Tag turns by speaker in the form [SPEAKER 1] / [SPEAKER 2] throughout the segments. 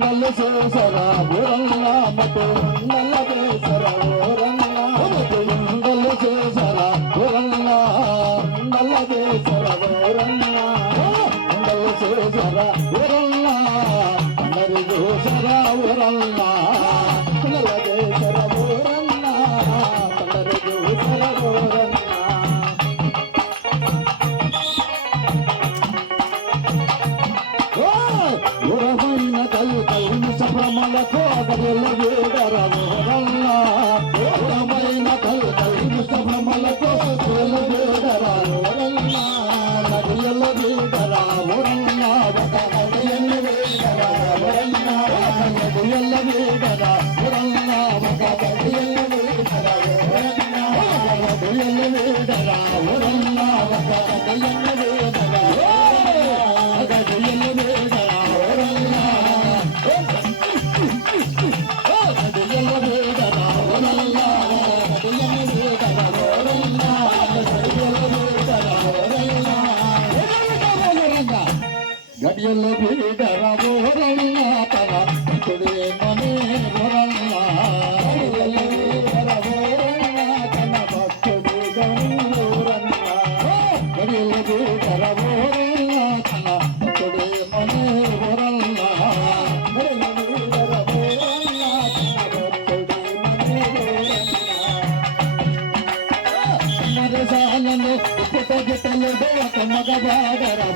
[SPEAKER 1] నల్లు చేసరా బురంగా మటు
[SPEAKER 2] నల్ల చేసరా
[SPEAKER 1] కై కై నిస ప్రమల కోగల వేడర கையில் வீடரவோரல்லாதன துடியே மணி வரல்லா మగబాడరా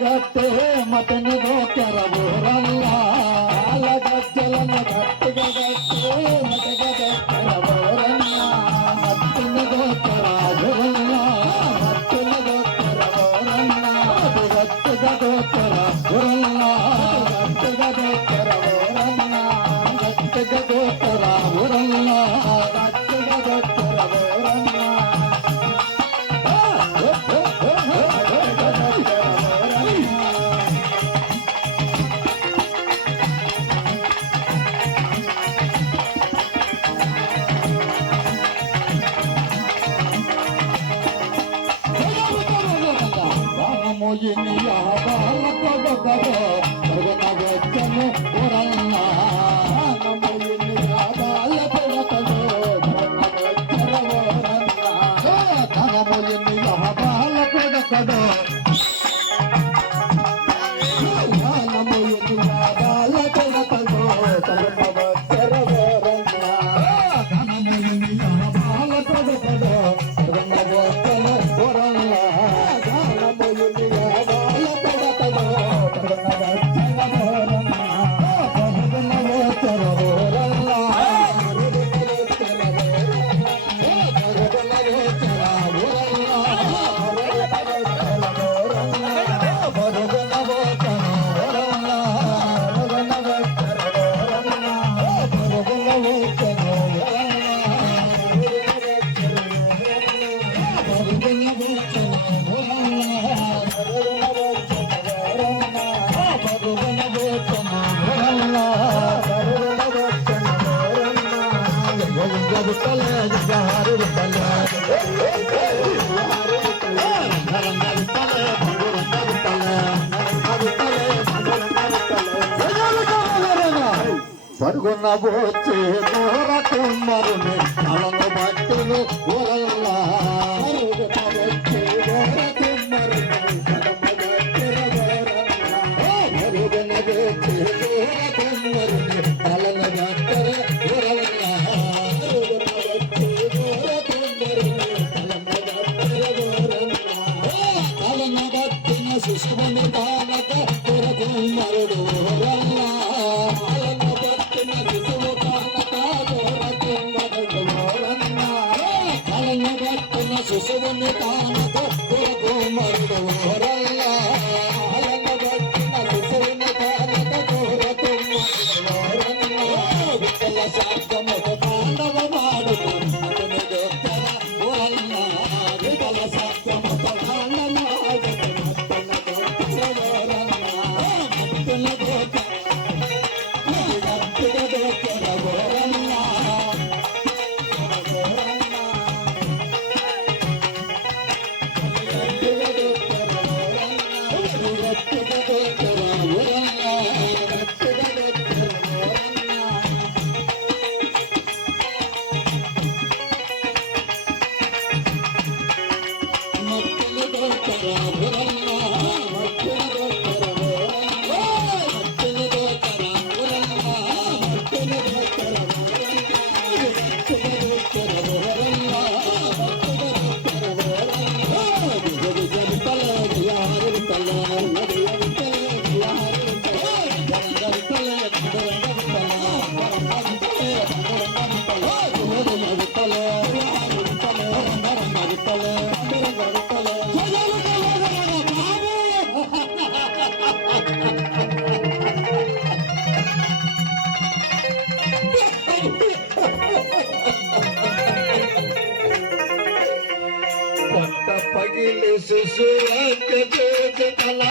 [SPEAKER 1] ಗಟ್ಟೆ ಮತನಿ ಗೋಕರ ಬೋರಲ್ಲ
[SPEAKER 2] ಗಟ್ಟೆ ಗಟ್ಟೆ
[SPEAKER 1] কবর सब कलज बहार कलज స్వర్గుణ బోచే మోర కుమ్మరుని కలను బట్టి पगिल सुसुआ के जोज कला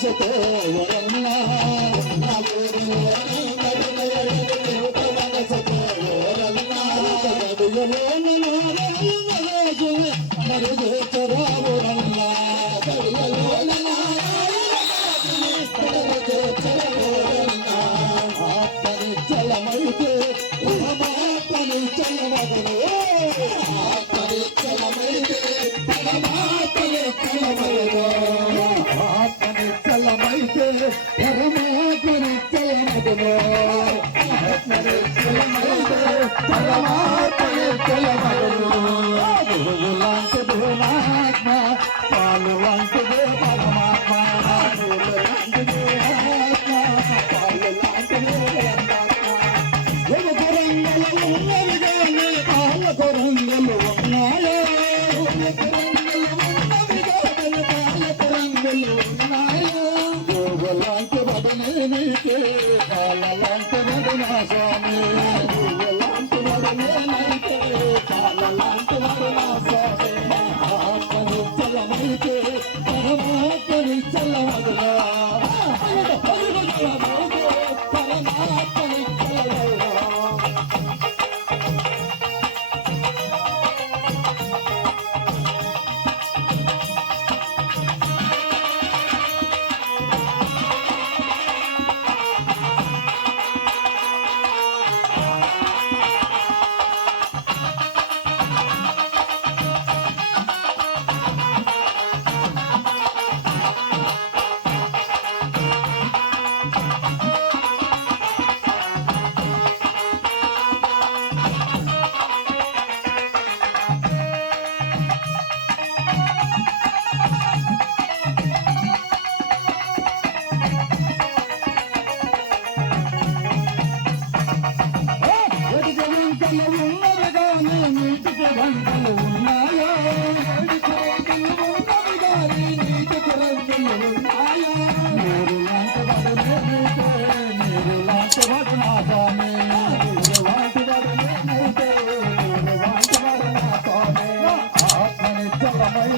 [SPEAKER 1] দেশেতে Alma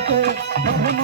[SPEAKER 1] ਕੇ ਬਹੁਤ